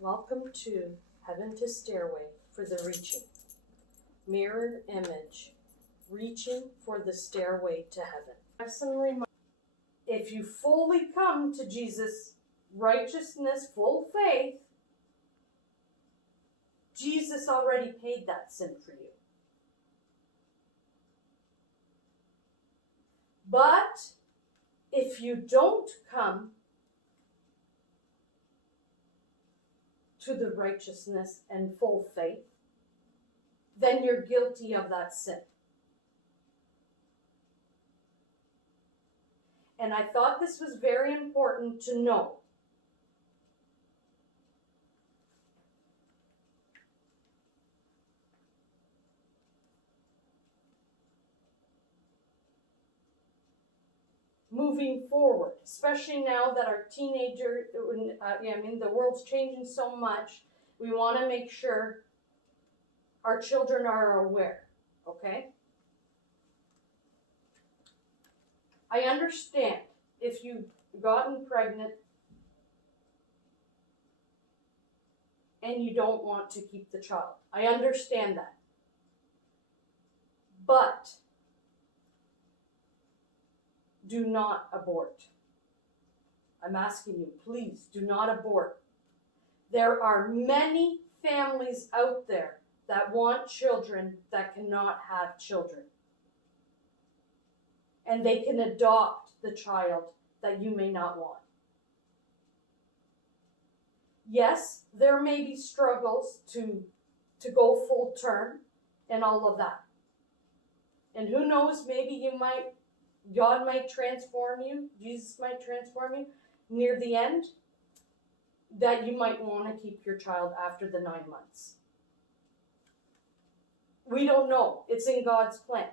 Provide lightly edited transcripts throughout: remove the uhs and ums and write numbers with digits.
Welcome to Heaven to Stairway for the Reaching. Mirror image, reaching for the stairway to heaven. I have some reminders. If you fully come to Jesus' righteousness, full faith, Jesus already paid that sin for you. But if you don't come to the righteousness and full faith, then you're guilty of that sin. And I thought this was very important to know. Moving forward, especially now that our the world's changing so much, we want to make sure our children are aware, okay? I understand if you've gotten pregnant and you don't want to keep the child. I understand that. But do not abort. I'm asking you, please do not abort. There are many families out there that want children that cannot have children. And they can adopt the child that you may not want. Yes, there may be struggles to go full term and all of that. And who knows, maybe God might transform you, Jesus might transform you near the end, that you might want to keep your child after the 9 months. We don't know. It's in God's plan.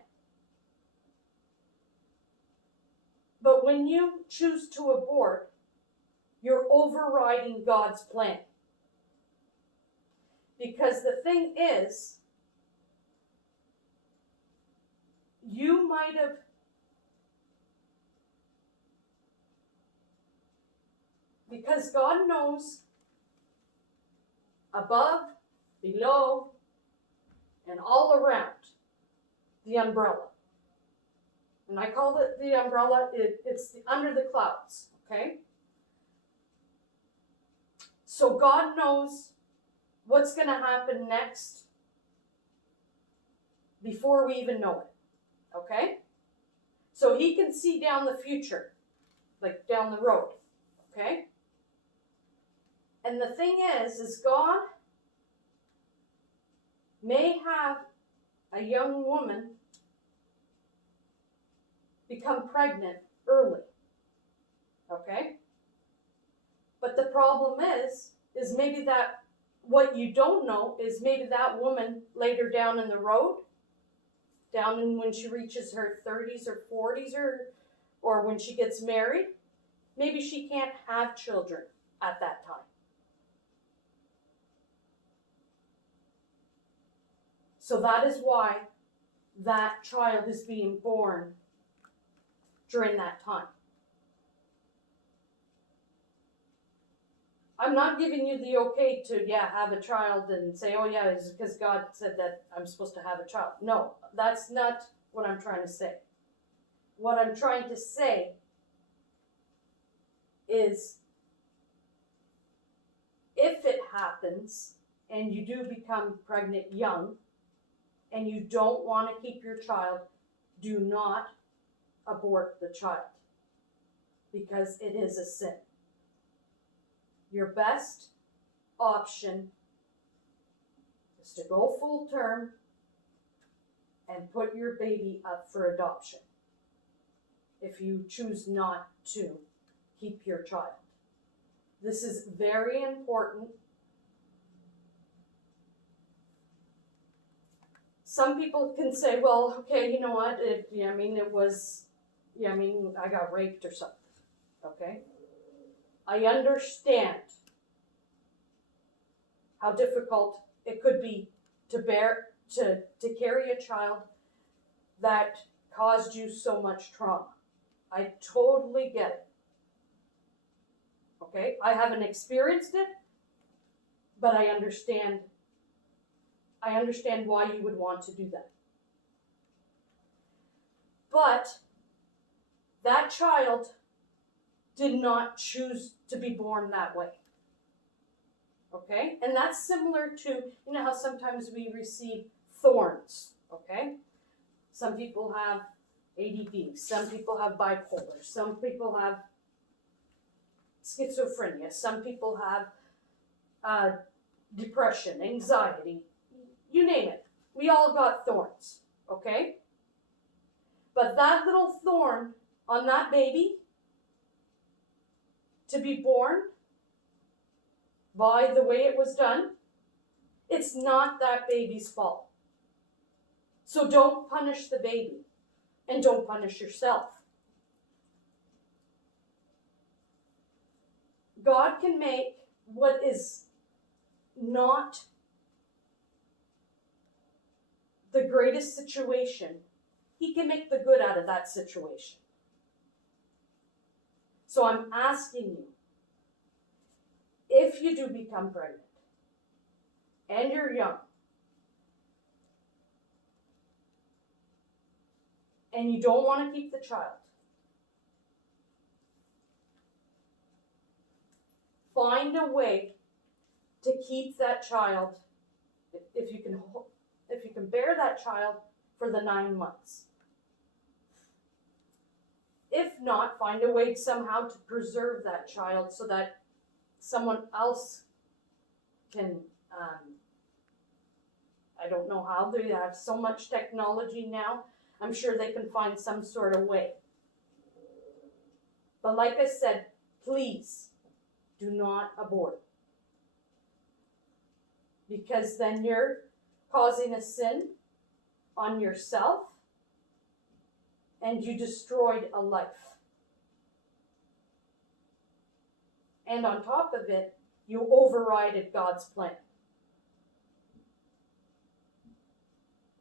But when you choose to abort, you're overriding God's plan. Because the thing is, you might have because God knows above, below, and all around the umbrella. And I call it the umbrella, it's under the clouds, okay? So God knows what's going to happen next before we even know it, okay? So he can see down the future, like down the road, okay? And the thing is God may have a young woman become pregnant early, okay? But the problem is maybe that what you don't know is maybe that woman later down in the road, down in when she reaches her 30s or 40s or when she gets married, maybe she can't have children at that time. So that is why that child is being born during that time. I'm not giving you the okay to, have a child and say, oh yeah, it's because God said that I'm supposed to have a child. No, that's not what I'm trying to say. What I'm trying to say is if it happens and you do become pregnant young and you don't want to keep your child, do not abort the child because it is a sin. Your best option is to go full term and put your baby up for adoption if you choose not to keep your child. This is very important. Some people can say, well, okay, you know what, I got raped or something, okay? I understand how difficult it could be to carry a child that caused you so much trauma. I totally get it. Okay? I haven't experienced it, But I understand why you would want to do that. But that child did not choose to be born that way. Okay? And that's similar to, you know how sometimes we receive thorns, okay? Some people have ADD, some people have bipolar, some people have schizophrenia, some people have depression, anxiety, you name it. We all got thorns, okay? But that little thorn on that baby to be born by the way it was done, it's not that baby's fault. So don't punish the baby and don't punish yourself. God can make what is not the greatest situation, He can make the good out of that situation. So I'm asking you, if you do become pregnant and you're young and you don't want to keep the child, find a way to keep that child, if you can bear that child for the 9 months. If not, find a way somehow to preserve that child so that someone else can, I don't know how, they have so much technology now, I'm sure they can find some sort of way. But like I said, please do not abort. Because then you're causing a sin on yourself and you destroyed a life. And on top of it, you overrided God's plan.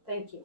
Thank you.